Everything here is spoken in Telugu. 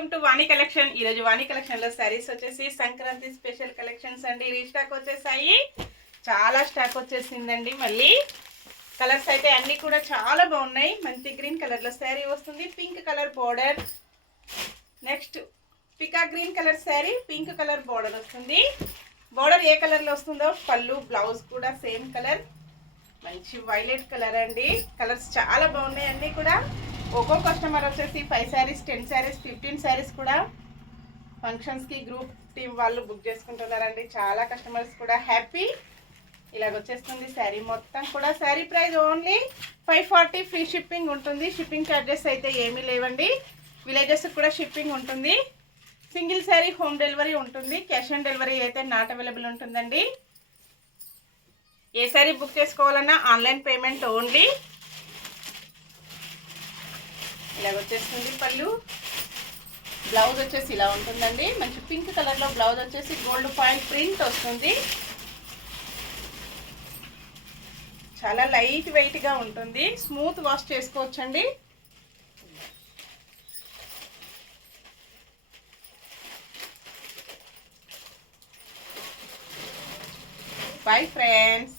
Welcome to Vani collection. ఈరోజు వాణి కలెక్షన్లో శారీస్ వచ్చేసి సంక్రాంతి స్పెషల్ కలెక్షన్స్ అండి. రీస్టాక్ వచ్చేసాయి, చాలా స్టాక్ వచ్చేసిందండి. మళ్ళీ కలర్స్ అయితే అన్నీ కూడా చాలా బాగున్నాయి. మంచి గ్రీన్ కలర్లో శారీ వస్తుంది, పింక్ కలర్ బోర్డర్. నెక్స్ట్ పికా green colour sari, pink colour border వస్తుంది. బోర్డర్ ఏ కలర్లో వస్తుందో పళ్ళు, బ్లౌజ్ కూడా సేమ్ కలర్, మంచి వైలెట్ కలర్ అండి. కలర్స్ చాలా బాగున్నాయి అన్నీ కూడా. ఒక్కో కస్టమర్ వచ్చేసి 5 శారీస్, 10 శారీస్, 15 శారీస్ కూడా ఫంక్షన్స్కి గ్రూప్ టీమ్ వాళ్ళు బుక్ చేసుకుంటున్నారండి. చాలా కస్టమర్స్ కూడా హ్యాపీ. ఇలాగొచ్చేస్తుంది శారీ మొత్తం కూడా. Sari price only 540, free shipping ఉంటుంది. షిప్పింగ్ ఛార్జెస్ అయితే ఏమీ లేవండి. విలేజెస్ కూడా షిప్పింగ్ ఉంటుంది. సింగిల్ శారీ హోమ్ డెలివరీ ఉంటుంది. క్యాష్ ఆన్ డెలివరీ అయితే నాట్ అవైలబుల్ ఉంటుందండి. ఏ శారీ బుక్ చేసుకోవాలన్నా ఆన్లైన్ పేమెంట్ ఓన్లీ. ఇలా వచ్చేస్తుంది పళ్ళు. బ్లౌజ్ వచ్చేసి ఇలా ఉంటుందండి. మంచి పింక్ కలర్లో బ్లౌజ్ వచ్చేసి గోల్డ్ ఫాయిల్ ప్రింట్ వస్తుంది. చాలా లైట్ వెయిట్గా ఉంటుంది, స్మూత్ వాష్ చేసుకోవచ్చండి. Bye friends.